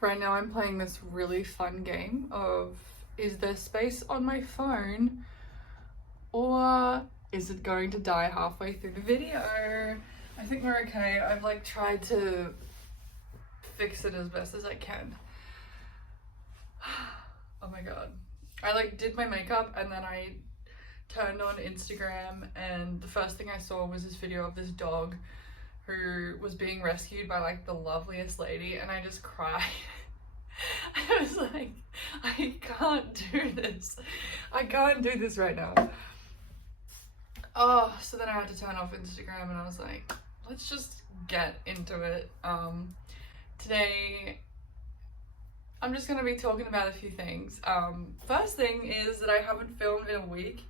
Right now I'm playing this really fun game of, is there space on my phone or is it going to die halfway through the video? I think we're okay. I've like tried to fix it as best as I can. Oh my god. I like did my makeup and then I turned on Instagram and the first thing I saw was this video of this dog who was being rescued by like the loveliest lady, and I just cried. I was like, I can't do this. I can't do this right now. Oh, so then I had to turn off Instagram and I was like, let's just get into it. Today I'm just gonna be talking about a few things. First thing is that I haven't filmed in a week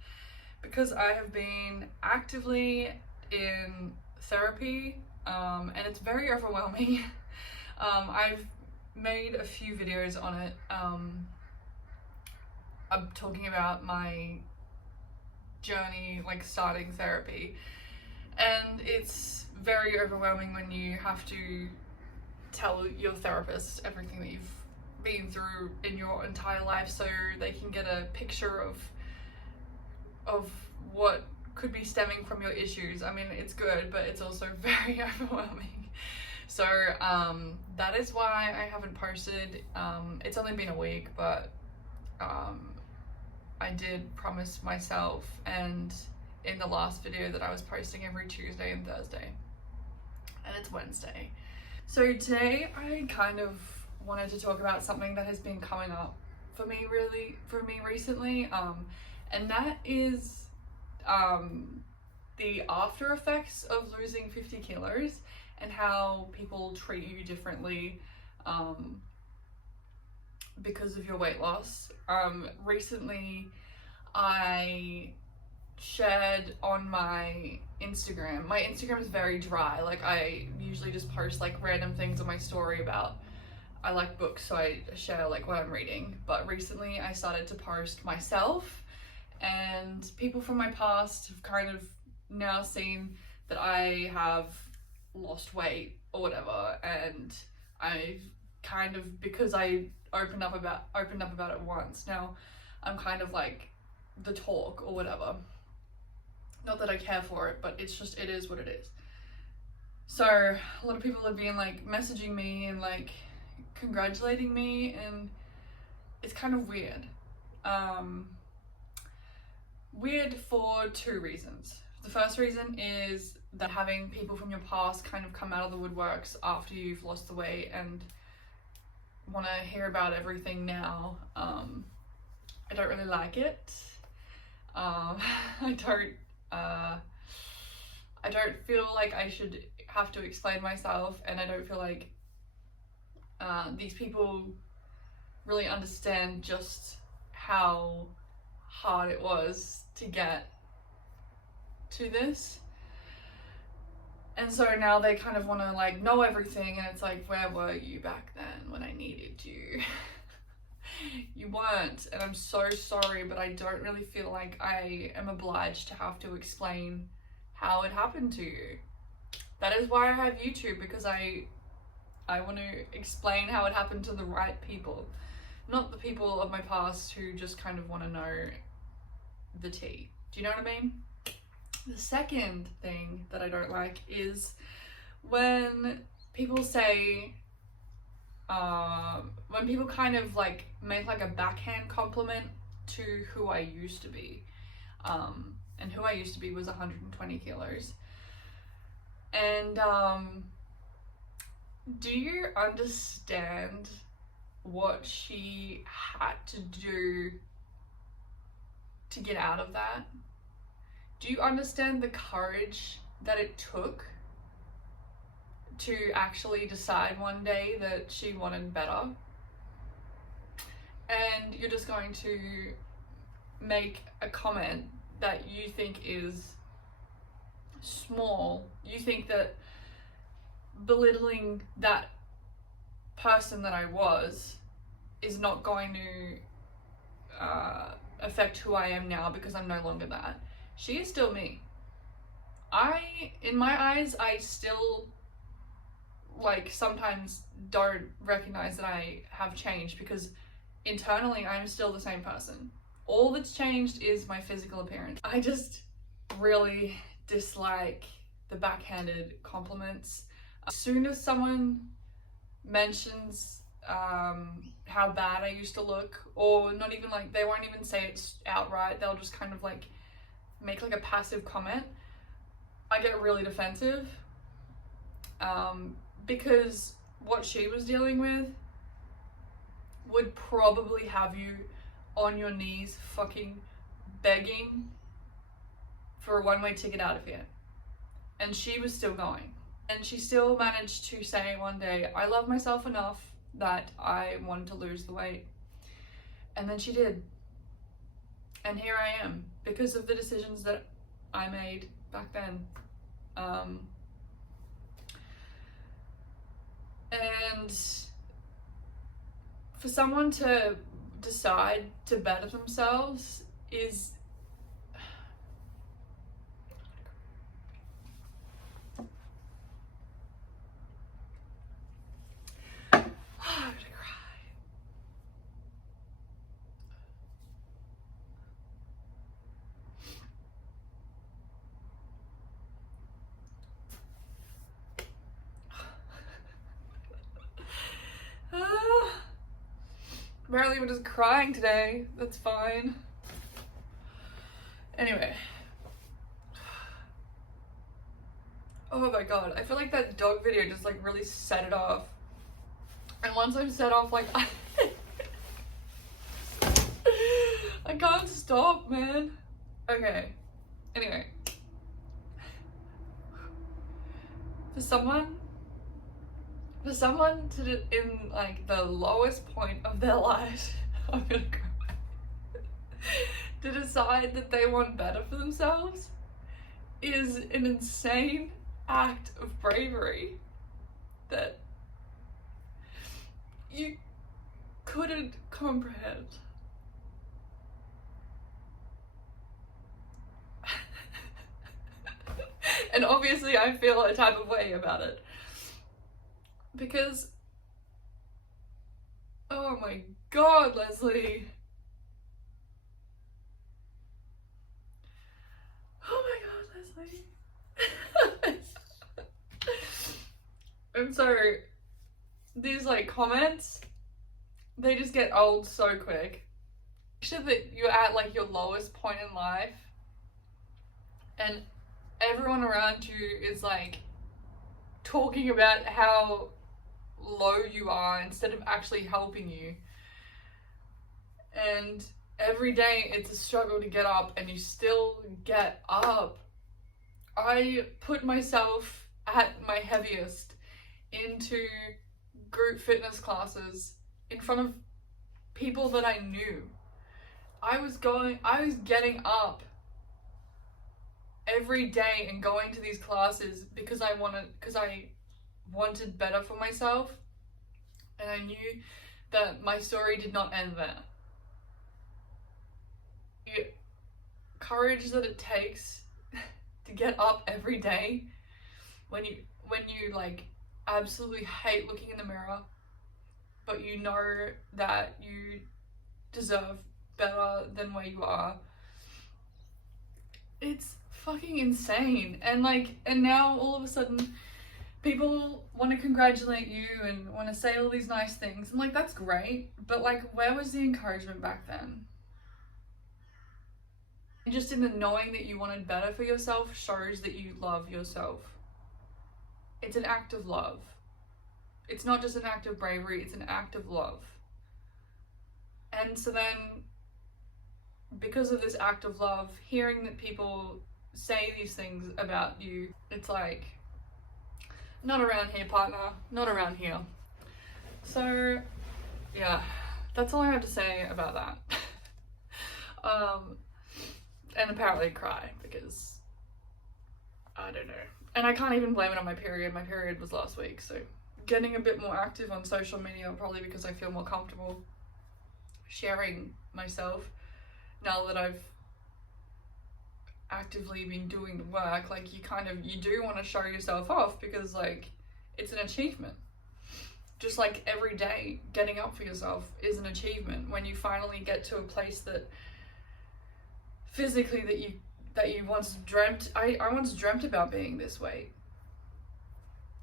because I have been actively in therapy, and it's very overwhelming. I've made a few videos on it. I'm talking about my journey, like starting therapy, and it's very overwhelming when you have to tell your therapist everything that you've been through in your entire life so they can get a picture of what could be stemming from your issues. I mean, it's good, but it's also very overwhelming. So that is why I haven't posted. It's only been a week, but I did promise myself and in the last video that I was posting every Tuesday and Thursday, and it's Wednesday. So today I kind of wanted to talk about something that has been coming up for me recently, and that is the after effects of losing 50 kilos and how people treat you differently because of your weight loss. Recently I shared on my Instagram. My Instagram is very dry. Like, I usually just post like random things on my story about, I like books, so I share like what I'm reading. But recently I started to post myself, and people from my past have kind of now seen that I have lost weight or whatever, and I've kind of, because I opened up about it once, now I'm kind of like the talk or whatever. Not that I care for it, but it's just, it is what it is. So a lot of people have been like messaging me and like congratulating me, and it's kind of weird. Weird for two reasons. The first reason is that having people from your past kind of come out of the woodworks after you've lost the weight and want to hear about everything now. I don't really like it. I don't feel like I should have to explain myself, and I don't feel like these people really understand just how hard it was to get to this. And so now they kind of want to like know everything, and it's like, where were you back then when I needed you? You weren't, and I'm so sorry, but I don't really feel like I am obliged to have to explain how it happened to you. That is why I have YouTube, because I want to explain how it happened to the right people, not the people of my past who just kind of want to know the tea. Do you know what I mean? The second thing that I don't like is when people say, when people kind of like make like a backhand compliment to who I used to be. And who I used to be was 120 kilos. And do you understand what she had to do to get out of that? Do you understand the courage that it took to actually decide one day that she wanted better? And you're just going to make a comment that you think is small. You think that belittling that person that I was is not going to affect who I am now, because I'm no longer that. She is still me. In my eyes, I still like sometimes don't recognize that I have changed, because internally I'm still the same person. All that's changed is my physical appearance. I just really dislike the backhanded compliments. As soon as someone mentions how bad I used to look, or not even like, they won't even say it outright, they'll just kind of like make like a passive comment, I get really defensive, because what she was dealing with would probably have you on your knees fucking begging for a one-way ticket out of here. And she was still going. And she still managed to say one day, I love myself enough that I wanted to lose the weight. And then she did. And here I am, because of the decisions that I made back then. And for someone to decide to better themselves is I'm gonna cry. Apparently we're just crying today. That's fine. Anyway. Oh my god, I feel like that dog video just like really set it off. And once I'm set off, like I can't stop, man. Okay. Anyway. For someone to in like the lowest point of their life, I'm gonna cry, to decide that they want better for themselves is an insane act of bravery that you couldn't comprehend. And obviously I feel a type of way about it. Because, oh my god, Leslie. Oh my god, Leslie. And so, these like comments, they just get old so quick. Picture that you're at like your lowest point in life, and everyone around you is like talking about how low you are instead of actually helping you. And every day it's a struggle to get up, and you still get up. I put myself at my heaviest into group fitness classes in front of people that I knew. I was getting up every day and going to these classes because I wanted better for myself, and I knew that my story did not end there. The courage that it takes to get up every day when you like absolutely hate looking in the mirror, but you know that you deserve better than where you are. It's fucking insane. And now all of a sudden people want to congratulate you and want to say all these nice things, and like that's great, but like where was the encouragement back then? And just in the knowing that you wanted better for yourself shows that you love yourself. It's an act of love. It's not just an act of bravery, it's an act of love. And so then, because of this act of love, hearing that people say these things about you, it's like, not around here, partner, not around here. So yeah, that's all I have to say about that. And apparently cry, because I don't know. And I can't even blame it on my period. My period was last week, so getting a bit more active on social media, probably because I feel more comfortable sharing myself now that I've actively been doing the work. Like you do want to show yourself off, because like it's an achievement. Just like every day getting up for yourself is an achievement. When you finally get to a place that physically that you once dreamt, I once dreamt about being this weight,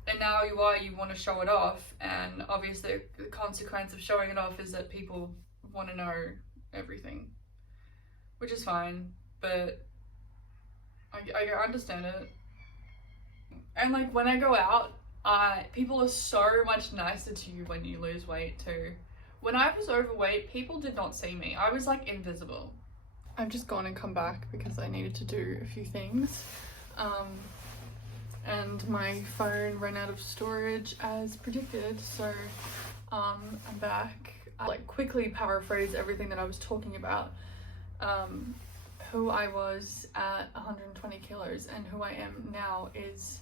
and now you want to show it off, and obviously the consequence of showing it off is that people want to know everything, which is fine, but I understand it. And like when I go out, people are so much nicer to you when you lose weight too. When I was overweight, people did not see me. I was like invisible. I've just gone and come back because I needed to do a few things. And my phone ran out of storage as predicted, so I'm back. I like quickly paraphrase everything that I was talking about. Who I was at 120 kilos and who I am now is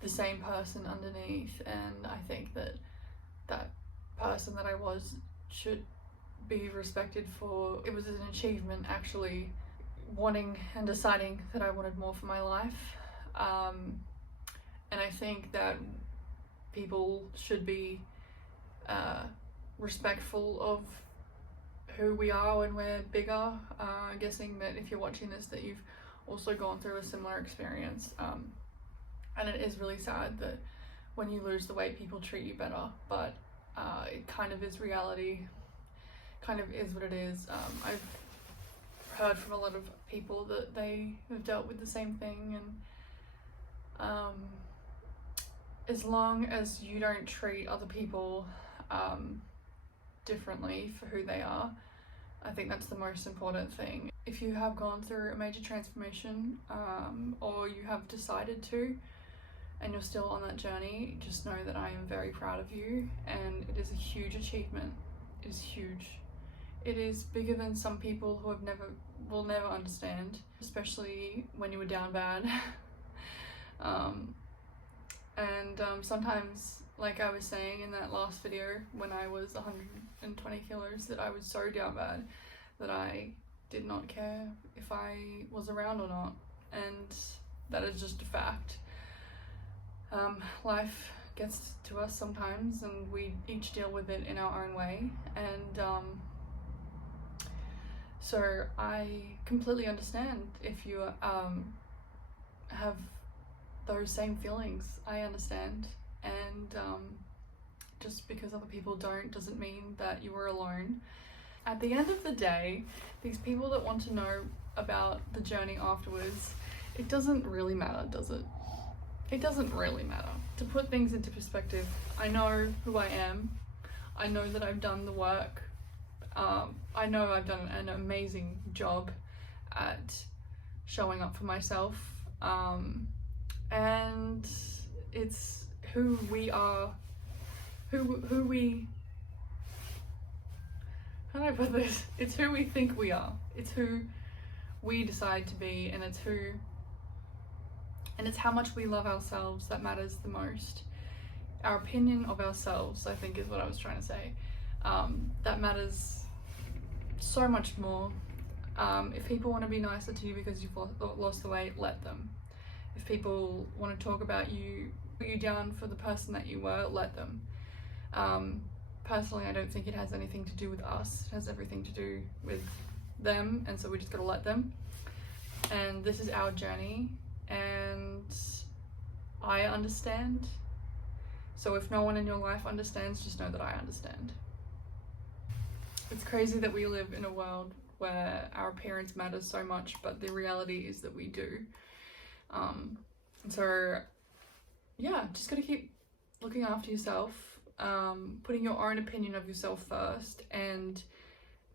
the same person underneath, and I think that that person that I was should be respected for. It was an achievement actually wanting and deciding that I wanted more for my life, and I think that people should be respectful of who we are when we're bigger. Guessing that if you're watching this that you've also gone through a similar experience, and it is really sad that when you lose the weight people treat you better, but it kind of is reality, kind of is what it is. I've heard from a lot of people that they have dealt with the same thing, and as long as you don't treat other people differently for who they are, I think that's the most important thing. If you have gone through a major transformation, or you have decided to, and you're still on that journey, just know that I am very proud of you, and it is a huge achievement. It is huge. It is bigger than some people who will never understand, especially when you were down bad. Sometimes, like I was saying in that last video, when I was 120 kilos, that I was so down bad that I did not care if I was around or not, and that is just a fact. Life gets to us sometimes, and we each deal with it in our own way, and so I completely understand if you have those same feelings. I understand, and just because other people don't doesn't mean that you are alone. At the end of the day, these people that want to know about the journey afterwards, it doesn't really matter, does it? It doesn't really matter. To put things into perspective, I know who I am. I know that I've done the work. I know I've done an amazing job at showing up for myself. And it's who we are, who we, how do I put this? It's who we think we are. It's who we decide to be, and it's how much we love ourselves that matters the most. Our opinion of ourselves, I think, is what I was trying to say. That matters so much more. If people want to be nicer to you because you've lost the weight, let them. If people want to talk about you, put you down for the person that you were, let them. Personally, I don't think it has anything to do with us. It has everything to do with them, and so we just gotta let them. And this is our journey, and I understand. So if no one in your life understands, just know that I understand. It's crazy that we live in a world where our appearance matters so much, but the reality is that we do. So yeah, just gotta keep looking after yourself, putting your own opinion of yourself first, and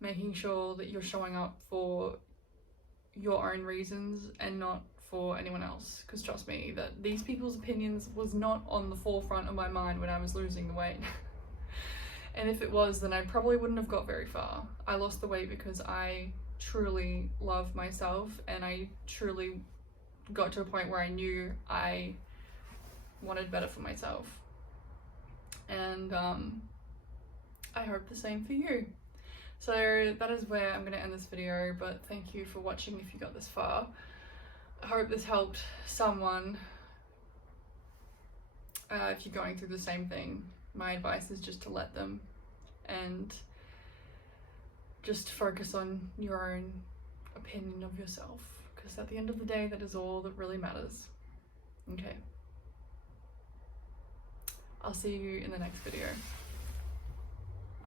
making sure that you're showing up for your own reasons and not for anyone else. Because trust me, that these people's opinions was not on the forefront of my mind when I was losing the weight. And if it was, then I probably wouldn't have got very far. I lost the weight because I truly love myself, and I truly got to a point where I knew I wanted better for myself. And I hope the same for you. So that is where I'm going to end this video, but thank you for watching if you got this far. I hope this helped someone. if you're going through the same thing, my advice is just to let them and just focus on your own opinion of yourself, because at the end of the day, that is all that really matters. Okay. I'll see you in the next video.